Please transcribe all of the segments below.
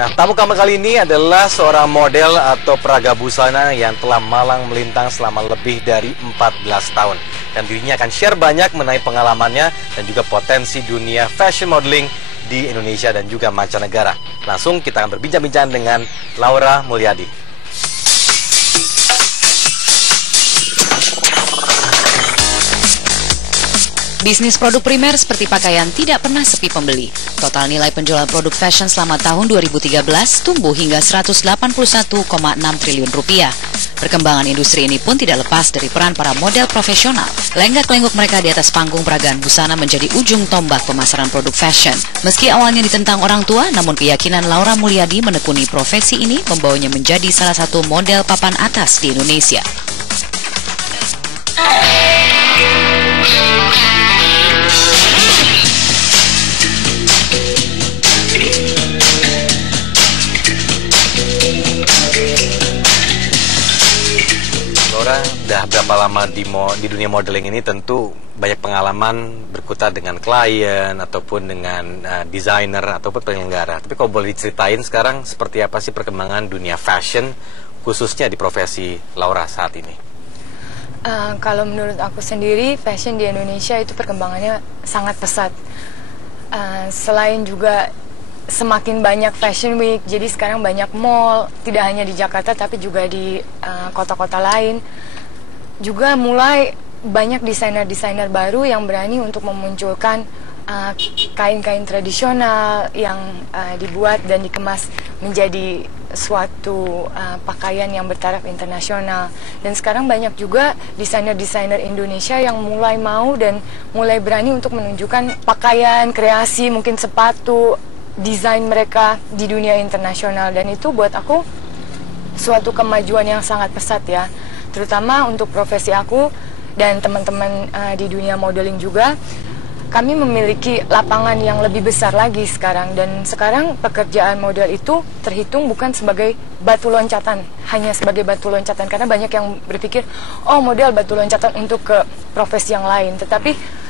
Nah, tamu kami kali ini adalah seorang model atau peraga busana yang telah malang melintang selama lebih dari 14 tahun. Dan dirinya akan share banyak mengenai pengalamannya dan juga potensi dunia fashion modeling di Indonesia dan juga mancanegara. Langsung kita akan berbincang-bincang dengan Laura Mulyadi. Bisnis produk primer seperti pakaian tidak pernah sepi pembeli. Total nilai penjualan produk fashion selama tahun 2013 tumbuh hingga 181,6 triliun rupiah. Perkembangan industri ini pun tidak lepas dari peran para model profesional. Lenggak-lenggok mereka di atas panggung peragaan busana menjadi ujung tombak pemasaran produk fashion. Meski awalnya ditentang orang tua, namun keyakinan Laura Mulyadi menekuni profesi ini membawanya menjadi salah satu model papan atas di Indonesia. Udah berapa lama di dunia modeling ini, tentu banyak pengalaman berkutat dengan klien ataupun dengan desainer ataupun penyelenggara. Tapi kalau boleh diceritain sekarang seperti apa sih perkembangan dunia fashion khususnya di profesi Laura saat ini? Kalau menurut aku sendiri, fashion di Indonesia itu perkembangannya sangat pesat. Selain juga semakin banyak fashion week, jadi sekarang banyak mall, tidak hanya di Jakarta tapi juga di kota-kota lain. Juga mulai banyak desainer-desainer baru yang berani untuk memunculkan kain-kain tradisional yang dibuat dan dikemas menjadi suatu pakaian yang bertaraf internasional. Dan sekarang banyak juga desainer-desainer Indonesia yang mulai mau dan mulai berani untuk menunjukkan pakaian, kreasi, mungkin sepatu, desain mereka di dunia internasional. Dan itu buat aku suatu kemajuan yang sangat pesat ya, terutama untuk profesi aku dan teman-teman di dunia modeling juga. Kami memiliki lapangan yang lebih besar lagi sekarang, dan sekarang pekerjaan model itu terhitung bukan sebagai batu loncatan, hanya sebagai batu loncatan, karena banyak yang berpikir, oh model batu loncatan untuk ke profesi yang lain. Tetapi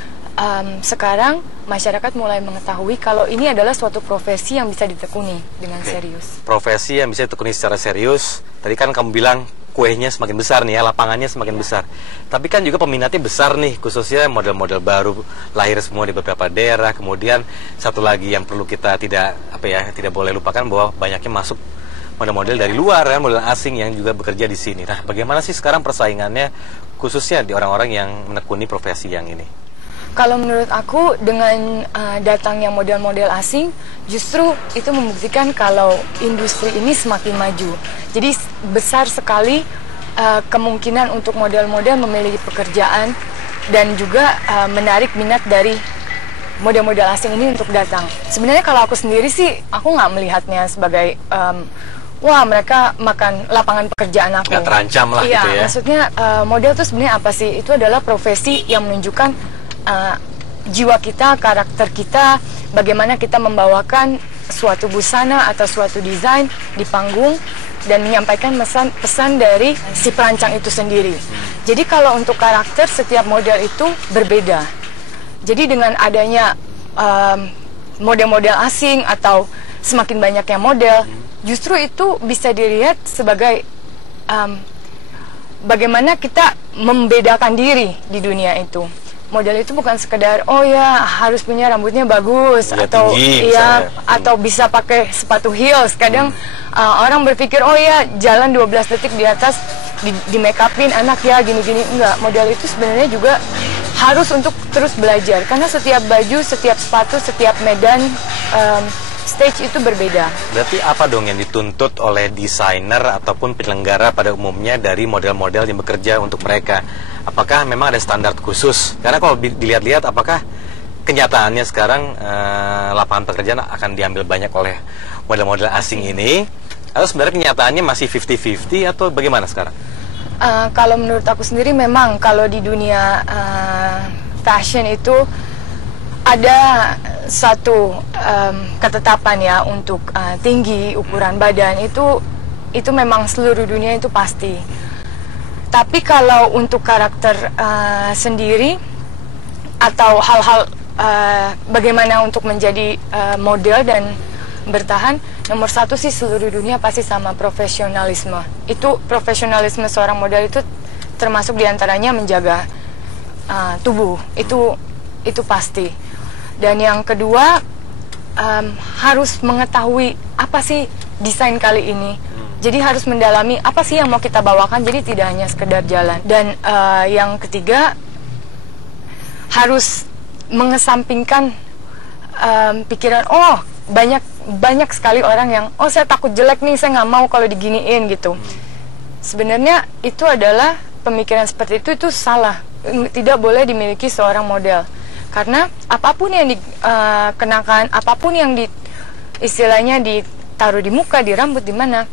sekarang masyarakat mulai mengetahui kalau ini adalah suatu profesi yang bisa ditekuni dengan serius. Profesi yang bisa ditekuni secara serius. Tadi kan kamu bilang kuehnya semakin besar nih ya, lapangannya semakin besar. Tapi kan juga peminatnya besar nih, khususnya model-model baru lahir semua di beberapa daerah. Kemudian satu lagi yang perlu kita tidak boleh lupakan, bahwa banyaknya masuk model-model dari luar kan, model asing yang juga bekerja di sini. Nah, bagaimana sih sekarang persaingannya khususnya di orang-orang yang menekuni profesi yang ini? Kalau menurut aku, dengan datangnya model-model asing, justru itu membuktikan kalau industri ini semakin maju. Jadi besar sekali kemungkinan untuk model-model memiliki pekerjaan dan juga menarik minat dari model-model asing ini untuk datang. Sebenarnya kalau aku sendiri sih, aku nggak melihatnya sebagai wah mereka makan lapangan pekerjaan aku. Nggak terancam lah gitu ya. Iya, maksudnya model itu sebenarnya apa sih? Itu adalah profesi yang menunjukkan jiwa kita, karakter kita, bagaimana kita membawakan suatu busana atau suatu desain di panggung dan menyampaikan pesan dari si perancang itu sendiri. Jadi kalau untuk karakter, setiap model itu berbeda. Jadi dengan adanya model-model asing atau semakin banyaknya model, justru itu bisa dilihat sebagai bagaimana kita membedakan diri di dunia itu. Model itu bukan sekedar oh ya harus punya rambutnya bagus ya, atau tinggi, ya atau bisa pakai sepatu heels. Kadang orang berpikir oh ya jalan 12 detik di atas di make upin anak ya gini-gini. Enggak, model itu sebenarnya juga harus untuk terus belajar, karena setiap baju, setiap sepatu, setiap medan stage itu berbeda. Berarti apa dong yang dituntut oleh desainer ataupun penyelenggara pada umumnya dari model-model yang bekerja untuk mereka? Apakah memang ada standar khusus? Karena kalau dilihat-lihat, apakah kenyataannya sekarang lapangan pekerjaan akan diambil banyak oleh model-model asing ini? Atau sebenarnya kenyataannya masih 50-50 atau bagaimana sekarang? Kalau menurut aku sendiri, memang kalau di dunia fashion itu ada satu ketetapan ya untuk tinggi, ukuran badan itu memang seluruh dunia itu pasti. Tapi kalau untuk karakter sendiri atau hal-hal bagaimana untuk menjadi model dan bertahan, nomor satu sih seluruh dunia pasti sama profesionalisme. Itu profesionalisme seorang model itu termasuk diantaranya menjaga tubuh. Itu pasti. Dan yang kedua, harus mengetahui apa sih desain kali ini. Jadi harus mendalami apa sih yang mau kita bawakan, jadi tidak hanya sekedar jalan. Dan yang ketiga, harus mengesampingkan pikiran, oh banyak sekali orang yang, oh saya takut jelek nih, saya nggak mau kalau diginiin gitu. Sebenarnya itu adalah pemikiran seperti itu salah. Tidak boleh dimiliki seorang model. Karena apapun yang dikenakan, apapun yang istilahnya ditaruh di muka, di rambut, di mana,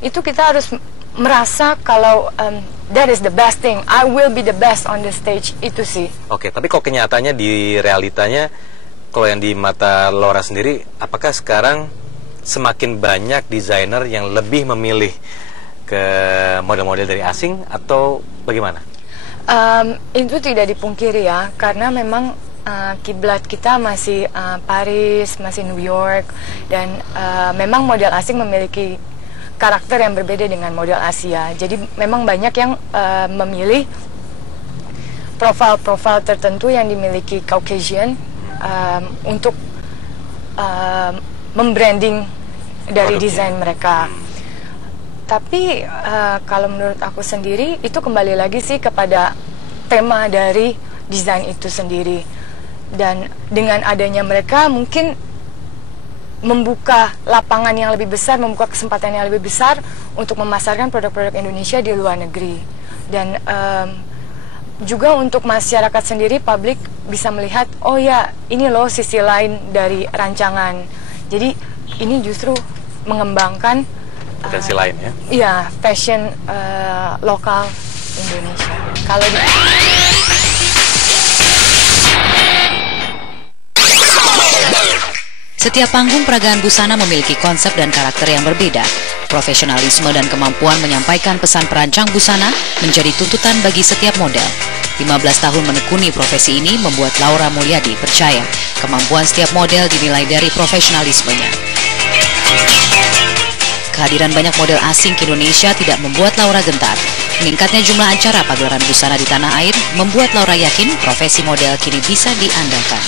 itu kita harus merasa kalau that is the best thing, I will be the best on the stage, itu sih. Oke, tapi kok kenyataannya di realitanya, kalau yang di mata Laura sendiri, apakah sekarang semakin banyak desainer yang lebih memilih ke model-model dari asing atau bagaimana? Itu tidak dipungkiri ya, karena memang kiblat kita masih Paris, masih New York, dan memang model asing memiliki karakter yang berbeda dengan model Asia. Jadi memang banyak yang memilih profil-profil tertentu yang dimiliki Caucasian untuk membranding dari desain mereka. Tapi kalau menurut aku sendiri, itu kembali lagi sih kepada tema dari desain itu sendiri. Dan dengan adanya mereka mungkin membuka lapangan yang lebih besar, membuka kesempatan yang lebih besar untuk memasarkan produk-produk Indonesia di luar negeri. Dan juga untuk masyarakat sendiri, publik bisa melihat, oh ya, ini loh sisi lain dari rancangan. Jadi ini justru mengembangkan potensi lain ya? Iya, fashion lokal Indonesia. Kalau Setiap panggung peragaan busana memiliki konsep dan karakter yang berbeda. Profesionalisme dan kemampuan menyampaikan pesan perancang busana menjadi tuntutan bagi setiap model. 15 tahun menekuni profesi ini membuat Laura Mulyadi percaya kemampuan setiap model dinilai dari profesionalismenya. Kehadiran banyak model asing ke Indonesia tidak membuat Laura gentar. Meningkatnya jumlah acara pagelaran busana di tanah air membuat Laura yakin profesi model kini bisa diandalkan.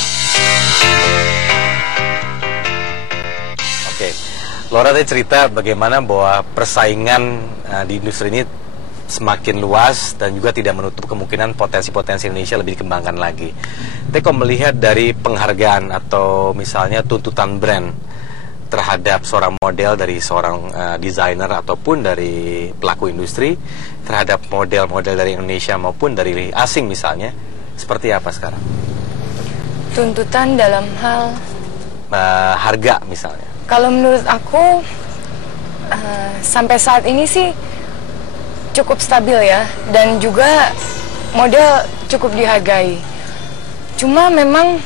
Oke, Laura tadi cerita bagaimana bahwa persaingan di industri ini semakin luas dan juga tidak menutup kemungkinan potensi-potensi Indonesia lebih dikembangkan lagi. Tapi kalau melihat dari penghargaan atau misalnya tuntutan brand terhadap seorang model dari seorang desainer ataupun dari pelaku industri terhadap model-model dari Indonesia maupun dari asing misalnya, seperti apa sekarang? tuntutan dalam hal harga misalnya. Kalau menurut aku sampai saat ini sih cukup stabil ya, dan juga model cukup dihargai. Cuma memang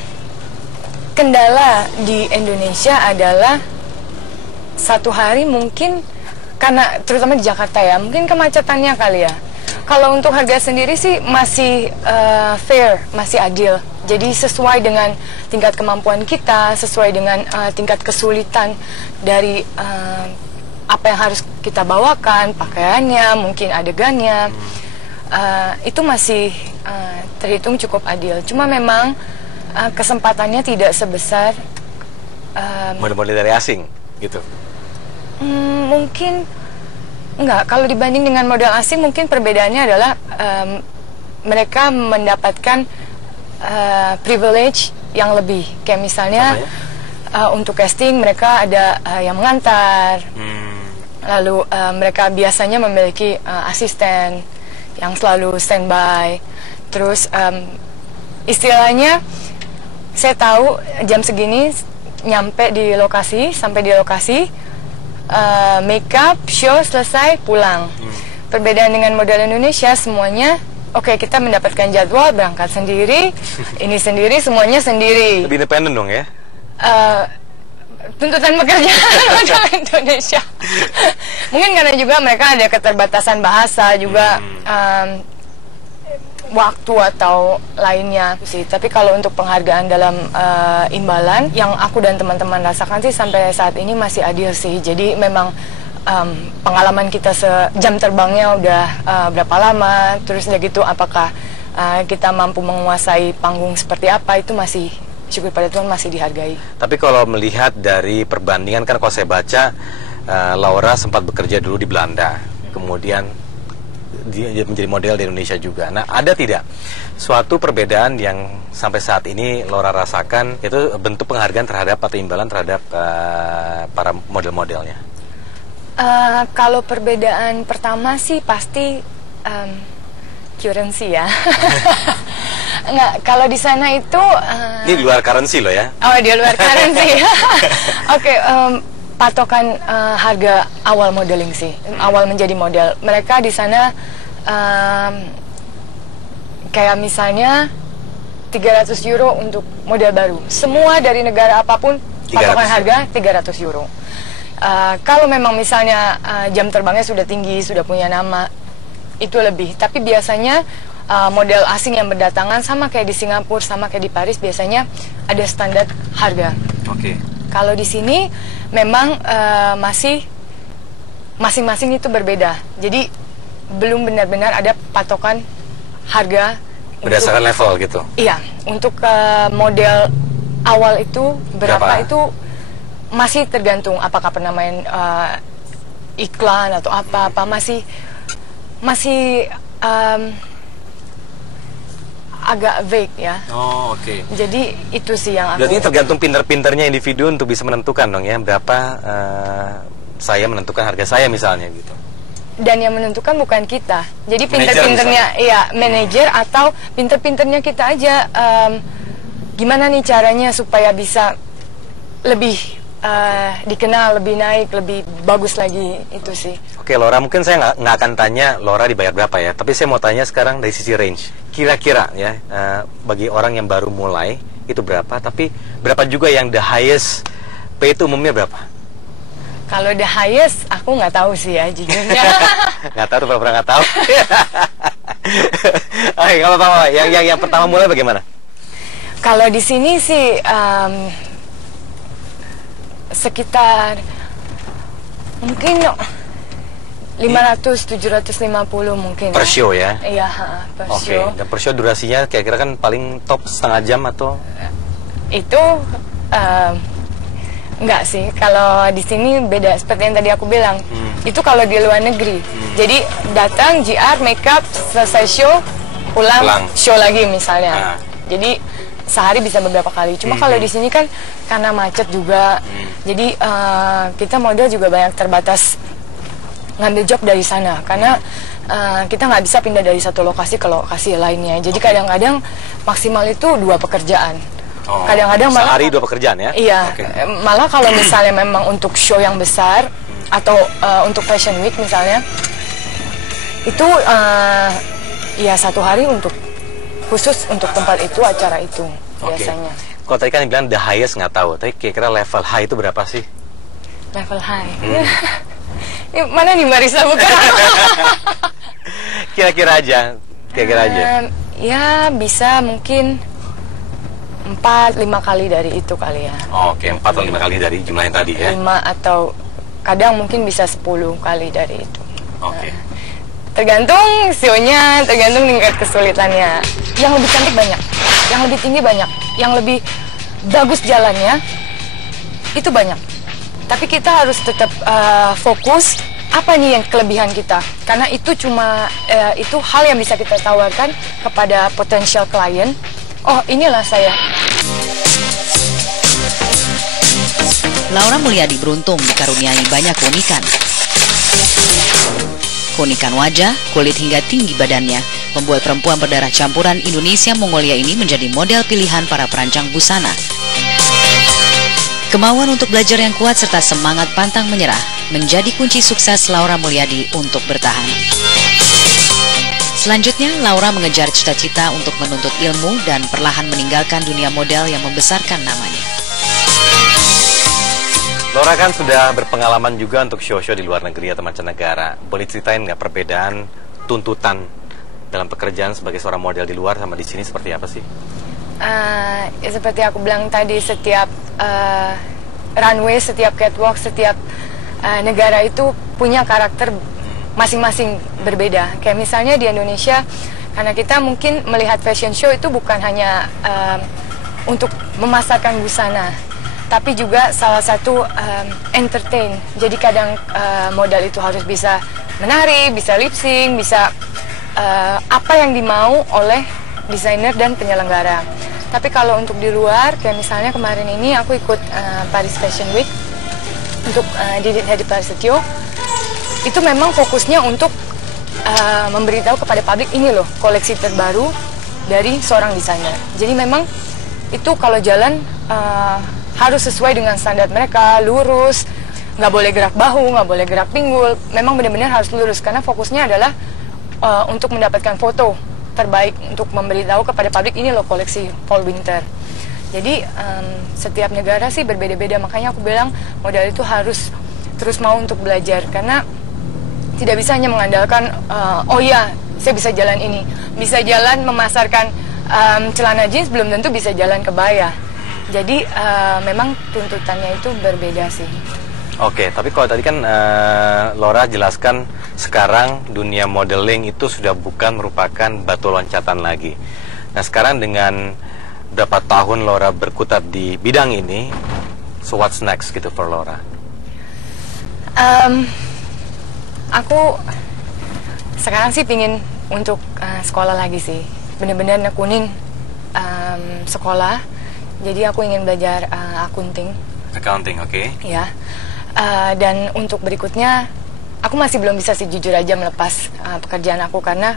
kendala di Indonesia adalah satu hari mungkin, karena terutama di Jakarta ya, mungkin kemacetannya kali ya. Kalau untuk harga sendiri sih masih fair, masih adil. Jadi sesuai dengan tingkat kemampuan kita, sesuai dengan tingkat kesulitan dari apa yang harus kita bawakan, pakaiannya, mungkin adegannya, itu masih terhitung cukup adil. Cuma memang kesempatannya tidak sebesar model-model dari asing gitu. Mungkin enggak. Kalau dibanding dengan model asing, mungkin perbedaannya adalah mereka mendapatkan privilege yang lebih. Kayak misalnya untuk casting mereka ada yang mengantar. Lalu mereka biasanya memiliki asisten yang selalu standby. Terus istilahnya saya tahu jam segini nyampe di lokasi, sampai di lokasi, make up, show selesai, pulang. Perbedaan dengan model Indonesia, semuanya oke, kita mendapatkan jadwal, berangkat sendiri, ini sendiri, semuanya sendiri. Lebih independen dong ya? Tuntutan pekerjaan model Indonesia. Mungkin karena juga mereka ada keterbatasan bahasa juga. waktu atau lainnya sih. Tapi kalau untuk penghargaan dalam imbalan yang aku dan teman-teman rasakan sih sampai saat ini masih adil sih. Jadi memang pengalaman kita jam terbangnya udah berapa lama, terus udah gitu apakah kita mampu menguasai panggung seperti apa, itu masih syukur pada Tuhan masih dihargai. Tapi kalau melihat dari perbandingan kan kalau saya baca Laura sempat bekerja dulu di Belanda, kemudian dia menjadi model di Indonesia juga. Nah, ada tidak suatu perbedaan yang sampai saat ini Laura rasakan itu bentuk penghargaan terhadap atau imbalan terhadap para model-modelnya? Kalau perbedaan pertama sih pasti currency ya. Enggak, kalau di sana itu ini di luar currency loh ya. Oh, di luar currency. Oke, patokan harga awal modeling sih, awal menjadi model. Mereka di sana kayak misalnya 300 euro untuk model baru. Semua dari negara apapun patokan harga 300 euro. Kalau memang misalnya jam terbangnya sudah tinggi, sudah punya nama, itu lebih. Tapi biasanya model asing yang berdatangan sama kayak di Singapura, sama kayak di Paris, biasanya ada standar harga. Oke. Kalau di sini memang masih masing-masing itu berbeda. Jadi belum benar-benar ada patokan harga berdasarkan level gitu. Iya, untuk model awal itu berapa itu masih tergantung apakah pernah main iklan atau apa masih agak vague ya. Oh, oke. Jadi itu sih yang aku... Berarti tergantung pinter-pinternya individu untuk bisa menentukan dong ya berapa saya menentukan harga saya misalnya gitu. Dan yang menentukan bukan kita. Jadi pinter-pinternya iya manajer atau pinter-pinternya kita aja gimana nih caranya supaya bisa lebih dikenal, lebih naik, lebih bagus lagi, itu sih. Oke, Laura, mungkin saya nggak akan tanya Laura dibayar berapa ya, tapi saya mau tanya sekarang dari sisi range. Kira-kira ya, bagi orang yang baru mulai, itu berapa, tapi berapa juga yang the highest pay itu umumnya berapa? Kalau the highest, aku nggak tahu sih ya, jujurnya. Nggak tahu, pernah nggak tahu. Oke, nggak apa-apa. Yang pertama mulai bagaimana? Kalau di sini sih... sekitar mungkin 500-750 mungkin per show ya? Iya, per show. Dan per show durasinya kira-kira kan paling top setengah jam atau? Itu enggak sih, kalau di sini beda seperti yang tadi aku bilang. Itu kalau di luar negeri. Jadi datang GR, makeup, selesai show, pulang. Show lagi misalnya. Jadi sehari bisa beberapa kali. Cuma kalau di sini kan karena macet juga, jadi kita model juga banyak terbatas ngambil job dari sana karena kita nggak bisa pindah dari satu lokasi ke lokasi lainnya. Jadi kadang-kadang maksimal itu 2 pekerjaan. Kadang-kadang malah sehari 2 pekerjaan ya? Iya. Malah kalau misalnya memang untuk show yang besar atau untuk fashion week misalnya, itu ya 1 hari untuk khusus untuk tempat itu, acara itu biasanya. Kalau tadi kan bilang the highest nggak tahu, tapi kira-kira level high itu berapa sih? Level high? Mana nih Marisa bukan? Kira-kira aja, ya bisa mungkin 4-5 kali dari itu kali ya. Oke, 4 atau 5 kali dari jumlah yang tadi ya? 5 atau kadang mungkin bisa 10 kali dari itu. Oke. Tergantung show-nya, tergantung tingkat kesulitannya. Yang lebih cantik banyak, yang lebih tinggi banyak, yang lebih bagus jalannya itu banyak. Tapi kita harus tetap fokus apa nih yang kelebihan kita, karena itu cuma itu hal yang bisa kita tawarkan kepada potensial klien. Oh, inilah saya. Laura Mulyadi beruntung dikaruniai banyak keunikan. Keunikan wajah, kulit hingga tinggi badannya membuat perempuan berdarah campuran Indonesia Mongolia ini menjadi model pilihan para perancang busana. Kemauan untuk belajar yang kuat serta semangat pantang menyerah menjadi kunci sukses Laura Mulyadi untuk bertahan. Selanjutnya, Laura mengejar cita-cita untuk menuntut ilmu dan perlahan meninggalkan dunia model yang membesarkan namanya. Laura kan sudah berpengalaman juga untuk show-show di luar negeri atau mancanegara. Boleh ceritain nggak perbedaan tuntutan dalam pekerjaan sebagai seorang model di luar sama di sini seperti apa sih? Ya seperti aku bilang tadi, setiap runway, setiap catwalk, setiap negara itu punya karakter masing-masing berbeda. Kayak misalnya di Indonesia, karena kita mungkin melihat fashion show itu bukan hanya untuk memasarkan busana, tapi juga salah satu entertain. Jadi kadang modal itu harus bisa menari, bisa lip sync, bisa apa yang dimau oleh desainer dan penyelenggara. Tapi kalau untuk di luar, kayak misalnya kemarin ini aku ikut Paris Fashion Week untuk Didit Hedi Prasetyo. Itu memang fokusnya untuk memberitahu kepada publik, ini loh koleksi terbaru dari seorang desainer. Jadi memang itu kalau jalan harus sesuai dengan standar mereka, lurus, nggak boleh gerak bahu, nggak boleh gerak pinggul. Memang benar-benar harus lurus karena fokusnya adalah untuk mendapatkan foto terbaik, untuk memberitahu kepada publik ini loh koleksi fall winter. Jadi setiap negara sih berbeda-beda, makanya aku bilang modal itu harus terus mau untuk belajar, karena tidak bisa hanya mengandalkan oh ya saya bisa jalan ini, bisa jalan memasarkan celana jeans belum tentu bisa jalan kebaya. Jadi memang tuntutannya itu berbeda sih. Oke, tapi kalau tadi kan Laura jelaskan sekarang dunia modeling itu sudah bukan merupakan batu loncatan lagi. Nah sekarang dengan berapa tahun Laura berkutat di bidang ini, so what's next gitu for Laura? Aku sekarang sih pingin untuk sekolah lagi sih, bener-bener nekunin sekolah. Jadi aku ingin belajar accounting. Accounting, oke. Ya. Dan untuk berikutnya, aku masih belum bisa sih jujur aja melepas pekerjaan aku, karena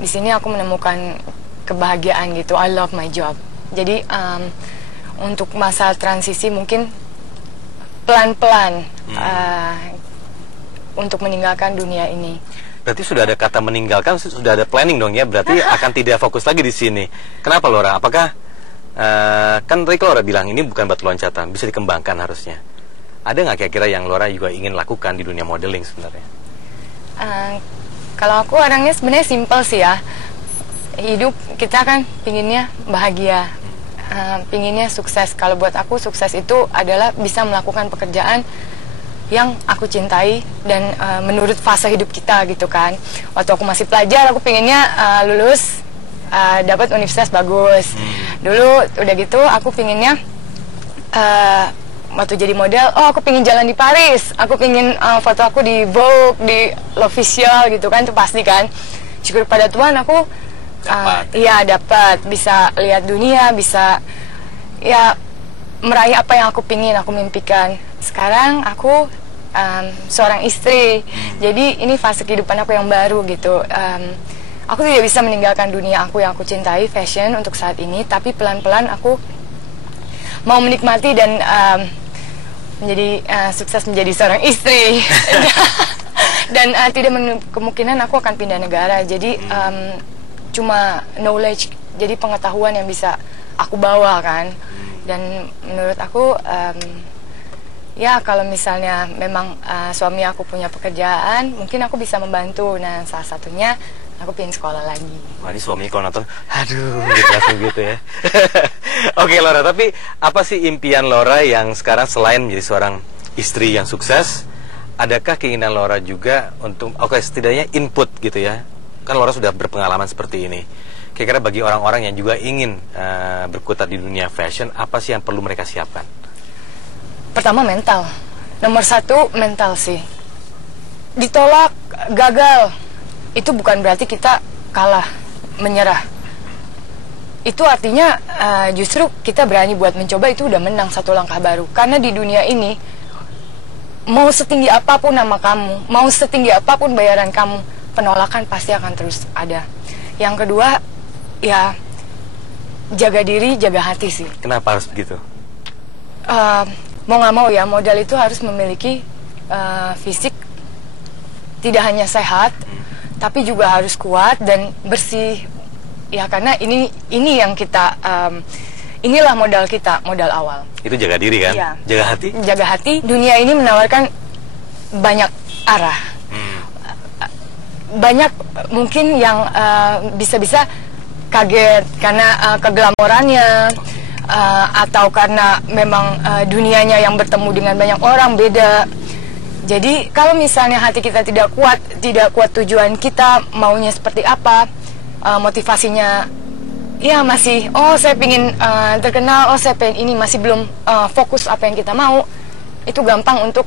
di sini aku menemukan kebahagiaan gitu. I love my job. Jadi untuk masa transisi mungkin pelan-pelan untuk meninggalkan dunia ini. Berarti sudah ada kata meninggalkan, sudah ada planning dong ya. Berarti akan tidak fokus lagi di sini. Kenapa Laura? Apakah kan tadi Laura bilang ini bukan batu loncatan, bisa dikembangkan harusnya. Ada nggak kira-kira yang Laura juga ingin lakukan di dunia modeling sebenarnya? Kalau aku orangnya sebenarnya simpel sih ya. Hidup kita kan pinginnya bahagia, pinginnya sukses. Kalau buat aku sukses itu adalah bisa melakukan pekerjaan yang aku cintai dan menurut fase hidup kita gitu kan. Waktu aku masih pelajar, aku pinginnya lulus dapat universitas bagus. Dulu udah gitu aku pinginnya waktu jadi model, aku pingin jalan di Paris, aku pingin foto aku di Vogue, di L'Official gitu kan, itu pasti kan. Syukur pada Tuhan aku dapat bisa lihat dunia, bisa ya meraih apa yang aku pingin, aku mimpikan. Sekarang aku seorang istri, jadi ini fase kehidupan aku yang baru gitu. Aku tidak bisa meninggalkan dunia aku yang aku cintai, fashion untuk saat ini, tapi pelan-pelan aku mau menikmati dan menjadi sukses menjadi seorang istri. Dan tidak menutup kemungkinan aku akan pindah negara. Jadi cuma knowledge, jadi pengetahuan yang bisa aku bawa kan. Dan menurut aku ya kalau misalnya memang suami aku punya pekerjaan, mungkin aku bisa membantu. Nah salah satunya aku pengen sekolah lagi. Wah ini suaminya kalau nonton, aduh gitu langsung gitu ya. Oke Laura, tapi apa sih impian Laura yang sekarang selain menjadi seorang istri yang sukses? Adakah keinginan Laura juga untuk, setidaknya input gitu ya? Kan Laura sudah berpengalaman seperti ini. Kira-kira bagi orang-orang yang juga ingin berkutat di dunia fashion, apa sih yang perlu mereka siapkan? Pertama mental. Nomor satu mental sih. Ditolak, gagal, itu bukan berarti kita kalah, menyerah. Itu artinya justru kita berani buat mencoba, itu udah menang satu langkah baru. Karena di dunia ini, mau setinggi apapun nama kamu, mau setinggi apapun bayaran kamu, penolakan pasti akan terus ada. Yang kedua, ya jaga diri, jaga hati sih. Kenapa harus begitu? Mau nggak mau ya, modal itu harus memiliki fisik tidak hanya sehat, tapi juga harus kuat dan bersih. Ya karena ini yang kita inilah modal kita, modal awal. Itu jaga diri kan? Ya. Jaga hati? Jaga hati. Dunia ini menawarkan banyak arah. banyak mungkin yang bisa-bisa kaget karena keglamorannya, atau karena memang dunianya yang bertemu dengan banyak orang beda. Jadi kalau misalnya hati kita tidak kuat tujuan kita maunya seperti apa, motivasinya ya masih, oh saya pengen terkenal, oh saya pengen ini, masih belum fokus apa yang kita mau, itu gampang untuk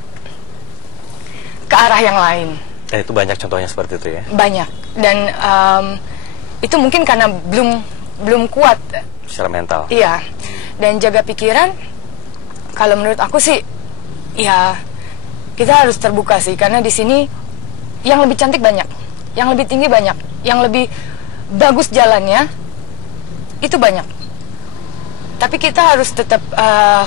ke arah yang lain. Dan itu banyak contohnya seperti itu ya? Banyak. Dan itu mungkin karena belum kuat secara mental. Iya. Dan jaga pikiran, kalau menurut aku sih ya kita harus terbuka sih, karena di sini yang lebih cantik banyak, yang lebih tinggi banyak, yang lebih bagus jalannya itu banyak. Tapi kita harus tetap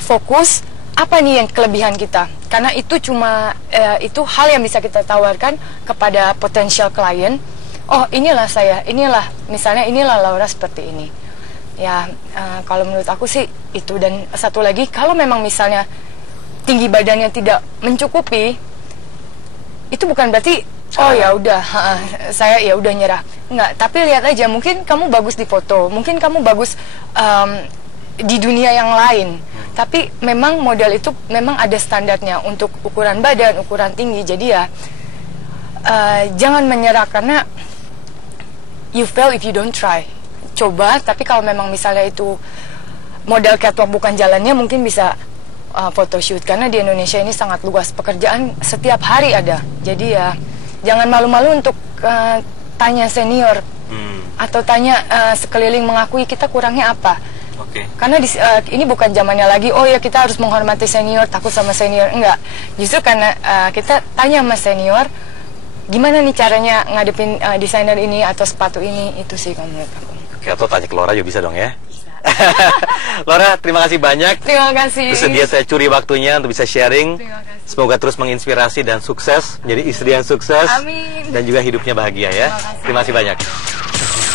fokus apa nih yang kelebihan kita, karena itu cuma itu hal yang bisa kita tawarkan kepada potensial klien. Oh inilah saya, inilah misalnya, inilah Laura seperti ini ya. Kalau menurut aku sih itu. Dan satu lagi, kalau memang misalnya tinggi badannya tidak mencukupi, itu bukan berarti oh ya udah saya ya udah nyerah. Enggak, tapi lihat aja, mungkin kamu bagus di foto, mungkin kamu bagus di dunia yang lain, tapi memang model itu memang ada standarnya untuk ukuran badan, ukuran tinggi. Jadi ya jangan menyerah, karena you fail if you don't try. Coba, tapi kalau memang misalnya itu model catwalk bukan jalannya, mungkin bisa photoshoot, karena di Indonesia ini sangat luas, pekerjaan setiap hari ada. Jadi ya jangan malu-malu untuk tanya senior atau tanya sekeliling, mengakui kita kurangnya apa. Karena ini bukan zamannya lagi, oh ya kita harus menghormati senior, takut sama senior. Enggak, justru karena kita tanya sama senior, gimana nih caranya ngadepin desainer ini atau sepatu ini, itu sih kalau menurut aku. Oke, atau tanya ke Laura juga bisa dong ya. Laura, terima kasih banyak. Terima kasih. Bersedia saya curi waktunya untuk bisa sharing. Terima kasih. Semoga terus menginspirasi dan sukses, menjadi istri yang sukses. Amin. Dan juga hidupnya bahagia ya. Terima kasih banyak.